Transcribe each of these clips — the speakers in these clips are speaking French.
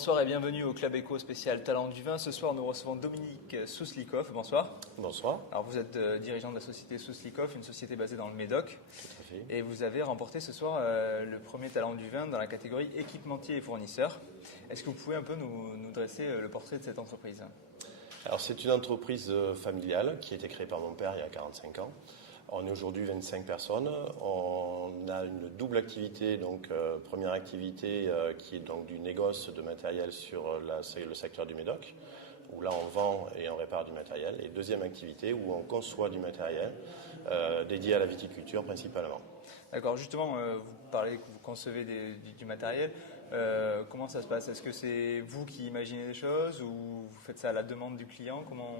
Bonsoir et bienvenue au Club Éco spécial Talent du vin. Ce soir, nous recevons Dominique Souslikov. Bonsoir. Bonsoir. Alors, vous êtes dirigeant de la société Souslikov, une société basée dans le Médoc. Tout à fait. Et vous avez remporté ce soir le premier Talent du vin dans la catégorie équipementier et fournisseurs. Est-ce que vous pouvez un peu nous dresser le portrait de cette entreprise ? Alors, c'est une entreprise familiale qui a été créée par mon père il y a 45 ans. On est aujourd'hui 25 personnes. On a une double activité. Donc, première activité qui est donc du négoce de matériel sur le secteur du Médoc, où là on vend et on répare du matériel. Et deuxième activité où on conçoit du matériel dédié à la viticulture principalement. D'accord, justement, vous parlez que vous concevez du matériel. Comment ça se passe ? Est-ce que c'est vous qui imaginez les choses ou vous faites ça à la demande du client ? Comment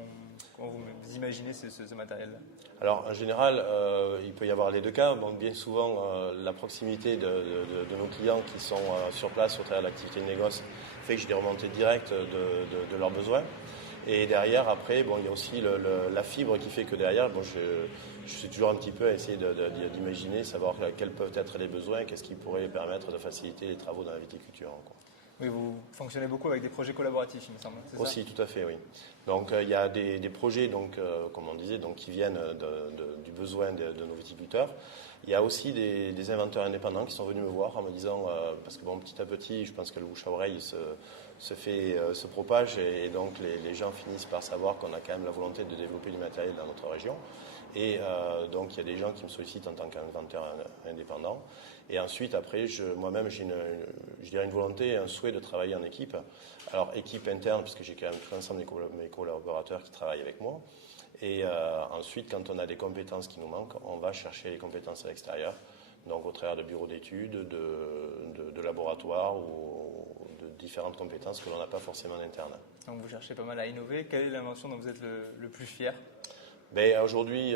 vous imaginez ce matériel-là ? Alors, en général, il peut y avoir les deux cas. Donc, bien souvent, la proximité de nos clients qui sont sur place au travers de l'activité de négoce fait que je les remontais direct de leurs besoins. Et derrière, après, il y a aussi la fibre qui fait que derrière, je suis toujours un petit peu à essayer d'imaginer, savoir quels peuvent être les besoins, qu'est-ce qui pourrait permettre de faciliter les travaux dans la viticulture. Oui, vous fonctionnez beaucoup avec des projets collaboratifs, il me semble. C'est aussi, ça ? tout à fait, oui. Donc, il y a des projets, comme on disait, qui viennent du besoin de nos viticulteurs. Il y a aussi des inventeurs indépendants qui sont venus me voir en me disant, parce que petit à petit, je pense que le bouche à oreille se propage et donc les gens finissent par savoir qu'on a quand même la volonté de développer du matériel dans notre région. Et donc, il y a des gens qui me sollicitent en tant qu'inventeur indépendant. Et ensuite, après, moi-même, j'ai une volonté, un souhait de travailler en équipe. Alors, équipe interne, puisque j'ai quand même tout l'ensemble de mes collaborateurs qui travaillent avec moi. Et ensuite, quand on a des compétences qui nous manquent, on va chercher les compétences à l'extérieur. Donc, au travers de bureaux d'études, de laboratoires ou de différentes compétences que l'on n'a pas forcément en interne. Donc, vous cherchez pas mal à innover. Quelle est l'invention dont vous êtes le plus fier ? Aujourd'hui,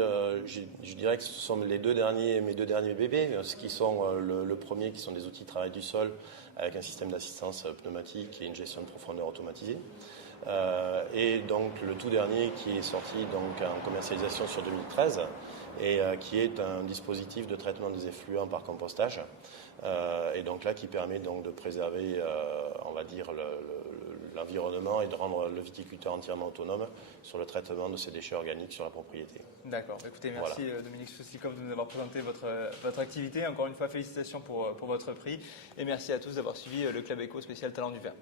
je dirais que ce sont mes deux derniers bébés, ce qui sont le premier qui sont des outils de travail du sol avec un système d'assistance pneumatique et une gestion de profondeur automatisée. Et donc le tout dernier qui est sorti donc en commercialisation sur 2013 et qui est un dispositif de traitement des effluents par compostage et donc là qui permet donc de préserver on va dire l'environnement et de rendre le viticulteur entièrement autonome sur le traitement de ces déchets organiques sur la propriété. D'accord. Écoutez, merci Dominique Souslikov de nous avoir présenté votre activité. Encore une fois, félicitations pour votre prix et merci à tous d'avoir suivi le Club Éco spécial Talent du vin.